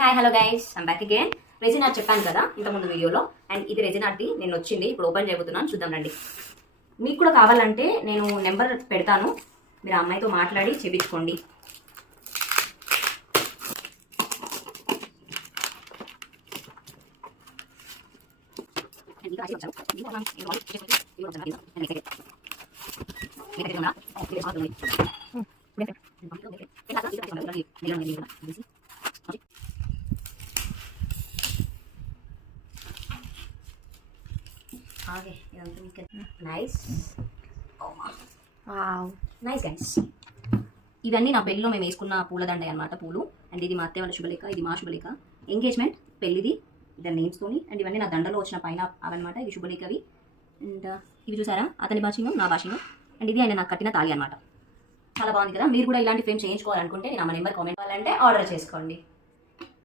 Hi hello guys I'm back again. Resin art చెప్పాను కదా ఇంతకుముందు వీడియోలో, అండ్ ఇది రెజిన్ ఆర్ట్ది నేను వచ్చింది ఇప్పుడు ఓపెన్ చేయబోతున్నాను. చూద్దాం రండి. మీకు కూడా కావాలంటే నేను నెంబర్ పెడతాను, మీరు ఆ అమ్మాయితో మాట్లాడి చేపించుకోండి. Nice nice guys. ఇవన్నీ నా పెళ్ళిలో మేము వేసుకున్న పూలదండ అనమాట, పూలు. అండ్ ఇది మా అత్తయ్య వాళ్ళ శుభలేఖ, ఇది మా శుభలేఖ, ఎంగేజ్మెంట్, పెళ్ళిది, ఇద్దరు నేమ్స్తోని. అండ్ ఇవన్నీ నా దండలో వచ్చిన పైన అవన్నమాట. ఇది శుభలేఖవి. అండ్ ఇవి చూసారా, అతని భాషింగ్ నా భాషింగ్. అండ్ ఇది ఆయన నాకు కట్టిన తాళి అనమాట. చాలా బాగుంది కదా. మీరు కూడా ఇలాంటి ఫ్రేమ్ చేయించుకోవాలనుకుంటే నేను మా నెంబర్ కామెంట్ కావాలంటే ఆర్డర్ చేసుకోండి.